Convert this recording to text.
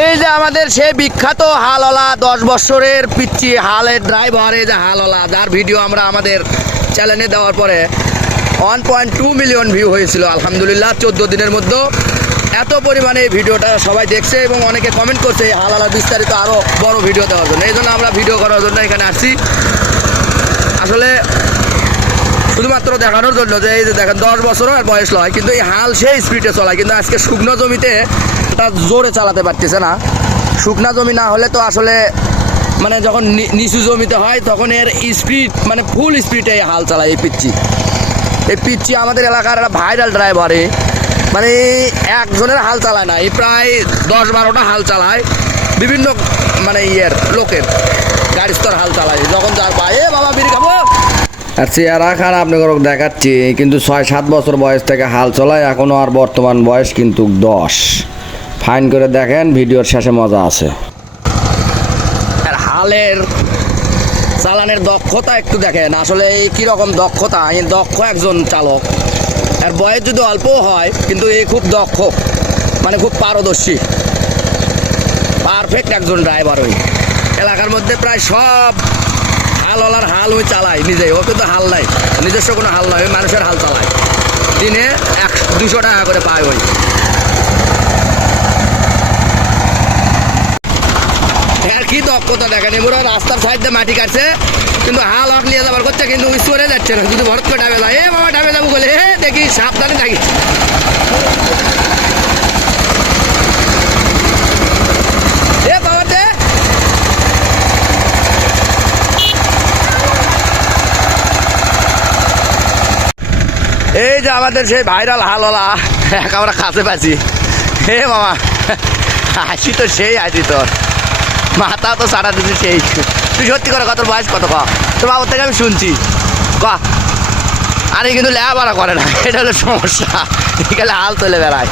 এই যে আমাদের সে বিখ্যাত হালওয়ালা দশ বছরের পিচ্ছি হালের ড্রাইভার এই যে হালওয়ালা যার ভিডিও আমরা আমাদের চ্যানেলে দেওয়ার পরে one point two million view হয়েছিল, আলহামদুলিল্লাহ, চোদ্দ দিনের মধ্যে। এত পরিমাণে এই ভিডিওটা সবাই দেখছে এবং অনেকে কমেন্ট করছে এই হালালা বিস্তারিত আরও বড় ভিডিও দেওয়ার জন্য। এই জন্য আমরা ভিডিও করার জন্য এখানে আসছি। আসলে শুধুমাত্র দেখানোর জন্য যে এই যে দেখেন, দশ বছরও আর বয়স নয় কিন্তু এই হাল সেই স্পিডে চলায়। কিন্তু আজকে শুকনো জমিতে তা জোরে চালাতে পারতেছে না। শুকনা জমি না হলে তো আসলে মানে যখন নিচু জমিতে হয়, তখন এর স্পিড মানে ফুল স্পিডে হাল চালায় এই পিচ্ছি এই পিচ্ছি আমাদের এলাকার একটা ভাইরাল ড্রাইভারে মানে একজনের হাল চালায় না, এই প্রায় দশ বারোটা হাল চালায় বিভিন্ন মানে ইয়ের, লোকের। গাড়ি স্তর হাল চালায়। যখন যার বাবা, বিড়ি আর চেহারা খান আপনাকে দেখাচ্ছি, কিন্তু ছয়, সাত বছর বয়স থেকে হাল চলায় এখনও আর বর্তমান বয়স কিন্তু দশ। ফাইন করে দেখেন, ভিডিওর শেষে মজা আছে। আর হালের চালানের দক্ষতা একটু দেখেন, আসলে এই কীরকম দক্ষতা? এই দক্ষ একজন চালক। আর বয়স যদি অল্প হয়, কিন্তু এই খুব দক্ষ মানে খুব পারদর্শী। পারফেক্ট একজন ড্রাইভার ওই। এলাকার মধ্যে প্রায় সব হালওয়ালার হাল ওই চালায় নিজে ও কিন্তু হাল নাই, নিজস্ব কোনো হাল নয় ওই মানুষের হাল চালায়। দিনে এক দুশো টাকা করে পায় ওই। কি দক্ষতা দেখেন এবার রাস্তার সাইড মাটি কাটছে, কিন্তু হাল হাট নিয়ে যাবার করছে, কিন্তু ওই যাচ্ছে না ভরত করে ডাবে যায়, এ বাবা, ডাবে যাব বলে দেখি, সাবধানে থাকি এ বাবা দে এই যে আমাদের সেই ভাইরাল হালওয়ালা, এক আমরা কাছে পাচ্ছি হে মামা হাসি তো সেই হাসি তোর। মাথা তো সারা দিচ্ছি সেই। তুই সত্যি করে কত বয়স কত ক? তোর বাবার থেকে আমি শুনছি। ক? আরে কিন্তু লেবারা করে না, এটা হলো সমস্যা। এখানে হাল তুলে বেড়ায়।